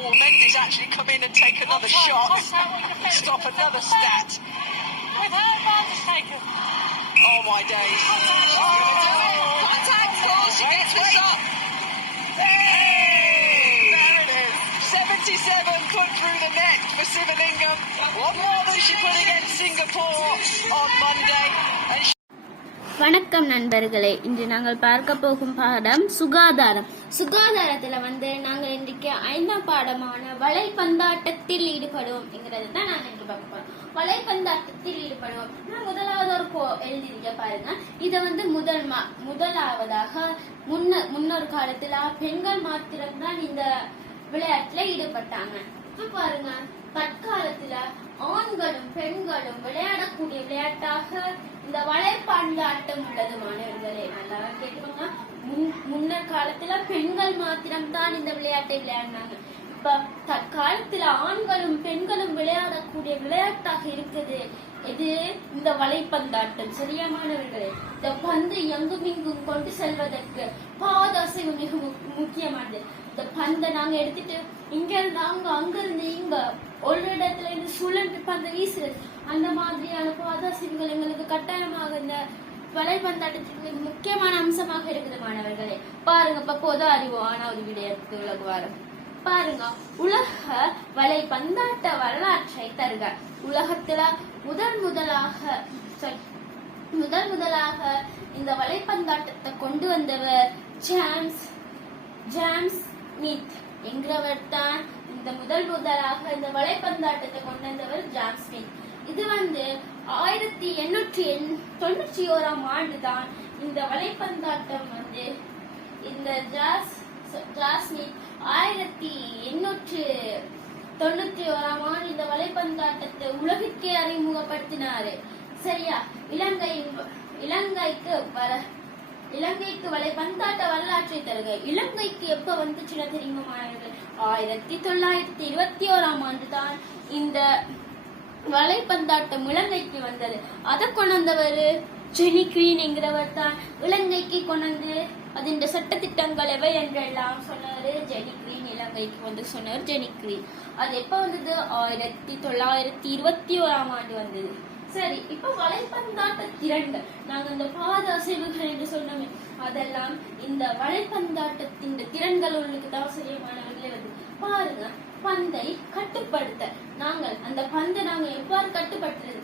Oh, Mendy's actually come in and take another Offside, shot. offside, what the fuck? Stop another stat. With her advantage taken. Oh my days. Contact ball, she gets the shot. Hey! There it is. 77 put through the net for Sivalingam. One more than she put against Singapore on Monday. வணக்கம் நண்பர்களே. இன்று நாங்கள் பார்க்க போகும் பாடம் சுகாதாரம். சுகாதாரத்துல வந்து நாங்கள் இன்றைக்கு ஐந்தாம் பாடமான வலைப்பந்தாட்டத்தில் ஈடுபடுவோம் என்கிறது தான் நாங்கள் இன்று பார்க்க போறோம். வலைப்பந்தாட்டத்தில் ஈடுபடுவோம் நான் முதலாவது ஒரு கோ எழுதிருக்க பாருங்க. இதை வந்து முதல் மா- முதலாவதாக முன்ன முன்னொரு காலத்துல பெண்கள் மாத்திரம்தான் இந்த விளையாட்டுல ஈடுபட்டாங்க. இப்ப பாருங்க. ஆண்களும் விளையாடக்கூடிய விளையாட்டாக இந்த வலைப்பந்தாட்டம் உள்ளது மாணவர்களே. நல்லா கேட்டுக்கோங்க. முன்- முன்னர் காலத்துல பெண்கள் மாத்திரம்தான் இந்த விளையாட்டை விளையாடினாங்க. இப்ப தற்காலத்துல ஆண்களும் பெண்களும் விளையாடக்கூடிய விளையாட்டாக இருக்குது. இது இந்த வலைப்பந்தாட்டம் சரியா மாணவர்களே? இந்த பந்து எங்கும் இங்கும் கொண்டு செல்வதற்கு பாதாசைவு மிக மு- முக்கியமானது. இந்த பந்தை நாங்க எடுத்துட்டு இங்க இருந்து அங்க அங்க இருந்து இங்க ஒரு இடத்துல இருந்து சுழன்று பந்து வீசுறது அந்த மாதிரியான பாதாசைவுகள் எங்களுக்கு கட்டாயமாக இந்த வலைப்பந்தாட்டத்திற்கு முக்கியமான அம்சமாக இருக்குது மாணவர்களே. பாருங்க பொது அறிவு ஒரு விடயத்துக்கு விலகுவாரம் பாருங்க உலக வலைப்பந்தாட்ட வரலாற்றை தருக. உலகத்துல முதல் முதலாக முதல் முதலாக இந்த வலைப்பந்தாட்டத்தை கொண்டு வந்தவர் ஜேம்ஸ் ஜேம்ஸ் மீத் என்கிறவர் தான் இந்த முதல் முதலாக இந்த வலைப்பந்தாட்டத்தை கொண்டு வந்தவர் ஜேம்ஸ் இது வந்து ஆயிரத்தி எண்ணூற்றி எண்- தொண்ணூற்றி ஓராம் ஆண்டு தான் இந்த வலைப்பந்தாட்டம் வந்து இந்த ஜாஸ் ஜாஸ்மின் ஆயிரத்தி எண்ணூற்று தொண்ணூத்தி ஓராம் ஆண்டு இந்த வலைப்பந்தாட்டத்தை உலகிற்கே அறிமுகப்படுத்தினாரு. சரியா? இலங்கை இலங்கைக்கு வர இலங்கைக்கு வலை பந்தாட்ட வரலாற்றை தருக. இலங்கைக்கு எப்ப வந்துச்சுன்னா தெரியுமா மாணவர்கள்? ஆயிரத்தி தொள்ளாயிரத்தி இருபத்தி ஓராம் ஆண்டு தான் இந்த வலைப்பந்தாட்டம் இலங்கைக்கு வந்தது. அதை கொண்டு வந்தவர் ஜெனி கிரீன் என்கிறவர் தான் இலங்கைக்கு கொண்டு அதன் சட்டத்திட்டங்கள் எவை என்றெல்லாம் சொன்னாரு. ஜெனி கிரீன் இலங்கைக்கு வந்து சொன்னார். ஜெனி கிரீன் அது எப்ப வந்தது? ஆயிரத்தி தொள்ளாயிரத்தி இருபத்தி ஓராம் ஆண்டு வந்தது. சரி இப்ப வலைப்பந்தாட்ட திறன்கள் நாங்க இந்த பாத அசைவுகள் என்று சொன்னோமே அதெல்லாம் இந்த வலைப்பந்தாட்டத்தின் திறன்கள் உங்களுக்கு தான் சரியமானவர்களே வந்து. பாருங்க பந்தை கட்டுப்படுத்த. நாங்கள் அந்த பந்தை நாங்க எவ்வாறு கட்டுப்படுத்துறது?